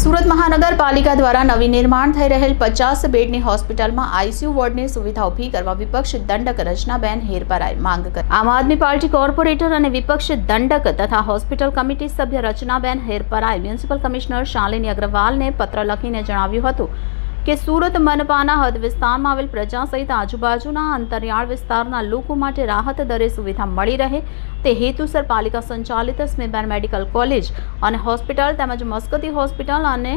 સુરત મહાનગરપાલિકા દ્વારા નવી નિર્માણ થઈ રહેલ 50 બેડની હોસ્પિટલમાં આઈસીયુ વોર્ડની સુવિધા ઊભી કરવા વિપક્ષ દંડક રચનાબેન હેરપરાએ માંગ કરી। આમ આદમી પાર્ટી કોર્પોરેટર અને વિપક્ષ દંડક તથા હોસ્પિટલ કમિટી સભ્ય રચનાબેન હેરપરાએ મ્યુનિસિપલ કમિશનર શાલિની અગ્રવાલને પત્ર લખીને જણાવ્યું હતું કે સુરત મનપાના હદ વિસ્તારમાં આવેલ પ્રજા સહિત આજુબાજુના અંતરિયાળ વિસ્તારના લોકો માટે રાહત દરે સુવિધા મળી રહે તે હેતુસર પાલિકા સંચાલિત સ્મીમેર મેડિકલ કોલેજ અને હોસ્પિટલ તેમજ મસ્કતી હોસ્પિટલ અને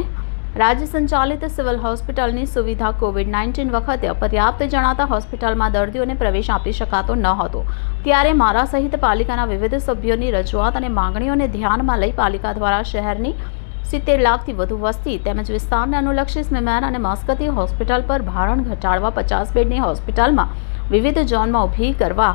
રાજ્ય સંચાલિત સિવિલ હોસ્પિટલની સુવિધા કોવિડ-19 વખતે અપર્યાપ્ત જણાતા હોસ્પિટલમાં દર્દીઓને પ્રવેશ આપી શકાતો ન હતો। ત્યારે મારા સહિત પાલિકાના વિવિધ સભ્યોની રજૂઆત અને માંગણીઓને ધ્યાનમાં લઈ પાલિકા દ્વારા શહેરની 70 લાખથી વધુ વસ્તી તેમજ વિસ્તારને અનુલક્ષી સ્મીમેર અને મસ્કતી હોસ્પિટલ પર ભારણ ઘટાડવા 50 બેડની હોસ્પિટલમાં વિવિધ ઝોનમાં ઊભી કરવા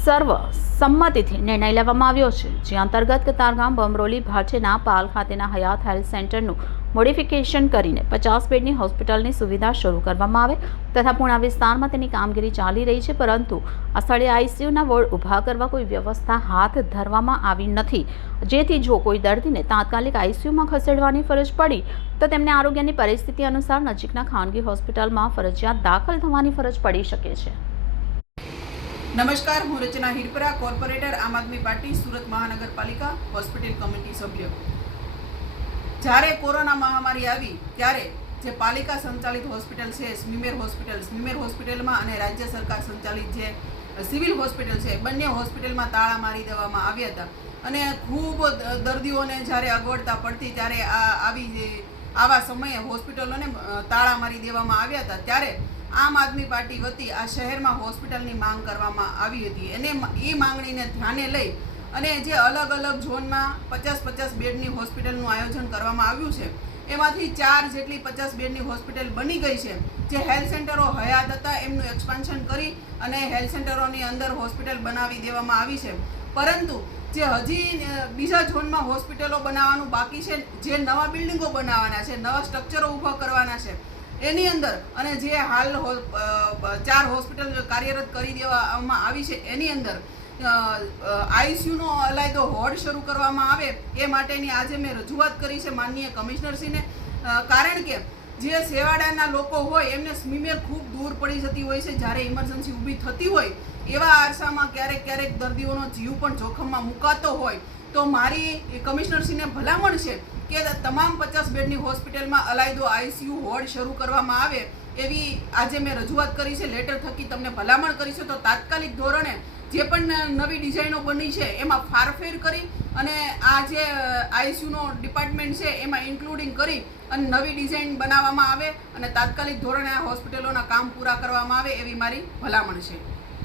સર્વસંમતિથી નિર્ણય લેવામાં આવ્યો છે, જે અંતર્ગત કતારગામ બમરોલી ભાટેના પાલ ખાતેના હયાત હેલ્થ સેન્ટરનું મોડિફિકેશન કરીને 50 બેડની હોસ્પિટલની સુવિધા શરૂ કરવામાં આવે તથા પૂણા વિસ્તારમાં તેની કામગીરી ચાલી રહી છે, પરંતુ આ સ્થળે આઈસીયુના વોર્ડ ઊભા કરવા કોઈ વ્યવસ્થા હાથ ધરવામાં આવી નથી, જેથી જો કોઈ દર્દીને તાત્કાલિક આઈસીયુમાં ખસેડવાની ફરજ પડી તો તેમને આરોગ્યની પરિસ્થિતિ અનુસાર નજીકના ખાનગી હોસ્પિટલમાં ફરજિયાત દાખલ થવાની ફરજ પડી શકે છે। નમસ્કાર, હું રચના હિરપરા, કોર્પોરેટર આમ આદમી પાર્ટી સુરત મહાનગરપાલિકા હોસ્પિટલ કમિટી સભ્ય। જ્યારે કોરોના મહામારી આવી ત્યારે જે પાલિકા સંચાલિત હોસ્પિટલ છે સ્મીમેર હોસ્પિટલમાં અને રાજ્ય સરકાર સંચાલિત જે સિવિલ હોસ્પિટલ છે બંને હોસ્પિટલમાં તાળા મારી દેવામાં આવ્યા હતા અને ખૂબ દર્દીઓને જ્યારે અગવડતા પડતી ત્યારે આવા સમયે હોસ્પિટલોને તાળા મારી દેવામાં આવ્યા હતા। ત્યારે આમ આદમી પાર્ટી વતી આ શહેરમાં હોસ્પિટલની માંગ કરવામાં આવી હતી અને એ માંગણીને ધ્યાને લઈ અને જે અલગ અલગ ઝોનમાં 50 બેડની હોસ્પિટલનું આયોજન કરવામાં આવ્યું છે, એમાંથી 4 જેટલી 50 બેડની હોસ્પિટલ બની ગઈ છે। જે હેલ્થ સેન્ટરો હયાત હતા એમનું એક્સપાન્શન કરી અને હેલ્થ સેન્ટરોની અંદર હોસ્પિટલ બનાવી દેવામાં આવી છે, પરંતુ જે હજી બીજા ઝોનમાં હોસ્પિટલો બનાવવાનું બાકી છે, જે નવા બિલ્ડિંગો બનાવવાના છે, નવા સ્ટ્રક્ચરો ઊભા કરવાના છે એની અંદર અને જે હાલ 4 હોસ્પિટલ કાર્યરત કરી દેવામાં આવી છે એની અંદર આઈસીયુનો અલાયદો વોર્ડ શરૂ કરવામાં આવે એ માટેની આજે મેં રજૂઆત કરી છે માનનીય કમિશનરશ્રીને। કારણ કે જે સેવાડાના લોકો હોય એમને સ્મીમેર ખૂબ દૂર પડી જતી હોય છે, જ્યારે ઇમરજન્સી ઊભી થતી હોય એવા આરસામાં ક્યારેક દર્દીઓનો જીવ પણ જોખમમાં મુકાતો હોય તો મારી કમિશનરશ્રીને ભલામણ છે કે તમામ 50 બેડની હોસ્પિટલમાં અલાયદો આઈસીયુ વોર્ડ શરૂ કરવામાં આવે એવી આજે મેં રજૂઆત કરી છે। લેટર થકી તમને ભલામણ કરી છે તો તાત્કાલિક ધોરણે જે પણ નવી ડિઝાઇનો બની છે એમાં ફારફેર કરી અને આ જે આઈસીયુનો ડિપાર્ટમેન્ટ છે એમાં ઇન્ક્લુડિંગ કરી અને નવી ડિઝાઇન બનાવવામાં આવે અને તાત્કાલિક ધોરણે આ હોસ્પિટલોના કામ પૂરા કરવામાં આવે એવી મારી ભલામણ છે।